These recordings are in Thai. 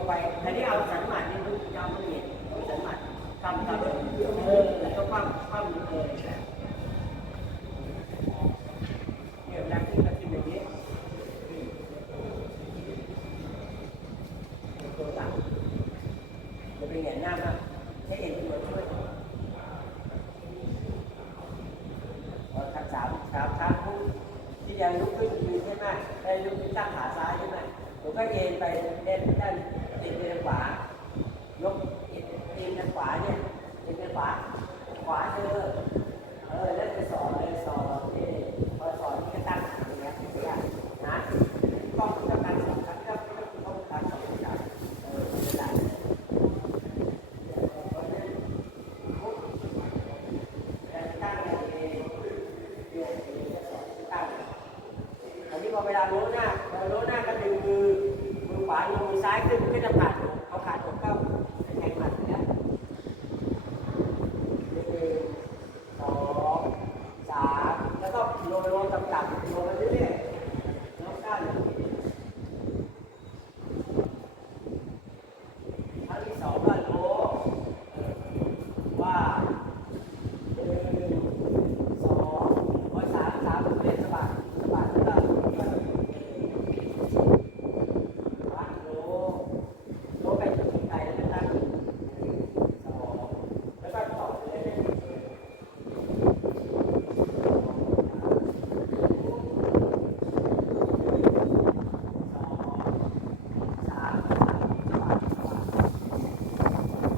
งไปแต่นี่เอาสันหมัดนี่มันยาวละเอียสันหมัดกำกำเออแล้วก็คว่ำคว่เลยเนี่ยนักที่จะกินอย่างนี้ตัวต่างจะเป็นแง่หน้ามากให้เห็นตัวช่วยพอทักสามสามท้งปุ๊ที่ยังลุกขึ้นยืนใช่ไหมได้ลุกขึ้นตั้งขาซ้ายใช่ไหมผมก็เอ็นไปเด้นด้าน ติดไปทางขวายกเอ็นเอ็นทางขวาเนี่ยเอ็นทางขวาขวาเธอเออแล้วไปสอนเลยสอนนี่พอสอนนี่ก็ตั้งขาอย่างเงี้ยเนี่ยนะต้องต้องการสองครั้งก็ต้องการสองครั้งเออไม่ได้ อันนี้พอเวลาโน้หน้าเวลาโน้หน้าก็ดึงมือมือขวาลงมือซ้ายขึ้นก็จะผ่านอกเอาขาดอกเข้าแทงหมัดนะหนึ่งสองสามแล้วก็ลงลงต่ำๆลงมาเรื่อยๆน้องก้าวอยู่ครั้งที่สองก็โลว่า หนึ่งสองพอสามสามเรียนสะบัดสะบัดแล้วก็วัดโลโลไปถึงไกลแล้วก็ตั้งหนึ่งสองแล้วก็ต่อเลยสามสามสะบัดสะบัด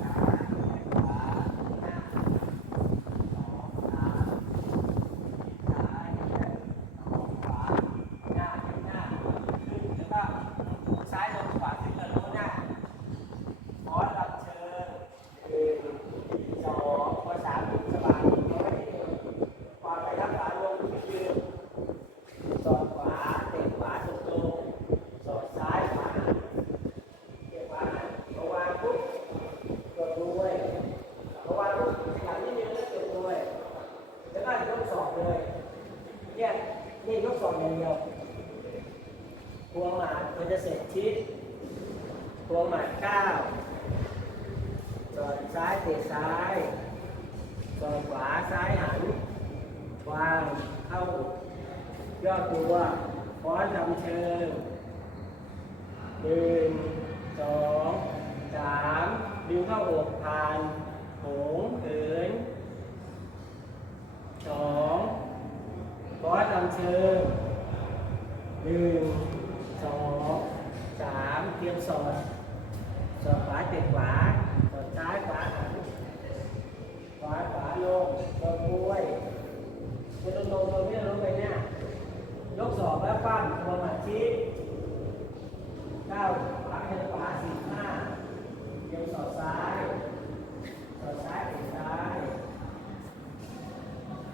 ซ้ายขวาหน้า ซ้ายสองขวาหน้าขึ้นหน้าขึ้นแล้วก็ซ้ายลงขวาขึ้นแล้วลงหน้าขอรับเชิญหนึ่งสองขอสามสบายร้อยขวาไปรับขวาลงขึ้นยืนสอดขวาเตะขวาตรงตรงสอดซ้ายขวาเตะขวาพอวางปุ๊บกดด้วยพอวางปุ๊บขยับนิดนึงแล้วกดด้วย แล้วก็ยกสอบเลยเนี่ยนี่ยกสอบอย่างเดียวพวงหมาดมันจะเสร็จชิด พวงหมาดเก้าสอดซ้ายเตะซ้ายสอดขวาซ้ายหันวางเข้ายอดตัวฟ้อนทำเชิงหนึ่งสองสามดึงเข้าอกผ่านโหงเขินสองบอสลำเชิงหนึ่งสอง เตรียมสอดสอดขวาเตะขวาสอดซ้ายขวาหันขวาขวาลงลงกล้วยจะลงลงลงไม่ลงไปเนี่ยยกสอบแล้วปั้นตัวหมัดชี้เก้าขวาเตะขวาสี่ห้าเตรียมสอดซ้ายสอดซ้ายเตะซ้าย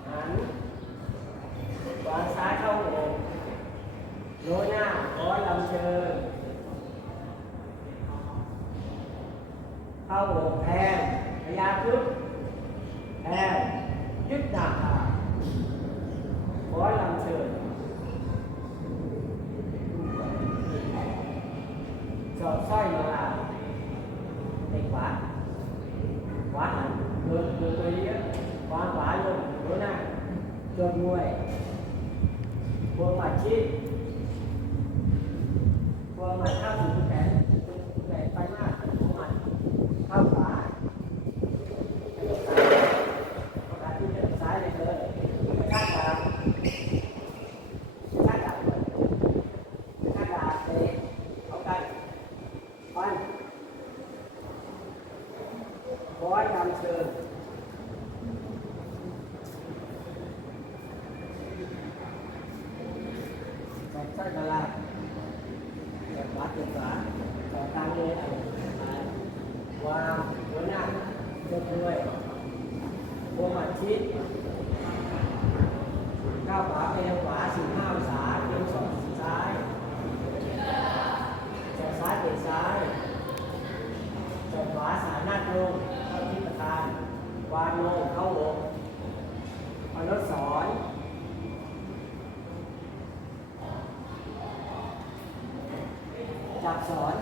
หันวางซ้ายเข้าอกโน้ยหน้าร้อยลำเชิญ เข้าอกแทนพยาคึกแทนยึดหนักขาร้อยลำเชิญสอดสร้อยมาในขวาขวาหันเดินเดินไปเยอะขวาขวาลงหัวหน้าจนมวยพวงหมัดชิดพวงหมัดเข้าสู่แขนแขนไปมากพวงหมัดเข้าขวาให้ยกซ้ายโอกาสที่จะซ้ายเลยเลยข้างขวาข้างขวาข้างขวาเตะเอากันฟัน ขอให้นำเชิญ สอบใช้กลาเกิดวัดเกิดฝาสอบตามเลยวางหัวหน้ายกด้วยหัวหมัดชิดก้าวขวาไปทางขวาสี่ห้าองศาเอียงสองซ้ายสอบซ้ายเตะซ้ายจบขวาสารนาดลงเข้าที่ประธานวางลงเข้าลงอนุสรณ์ จับสอน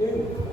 ดึง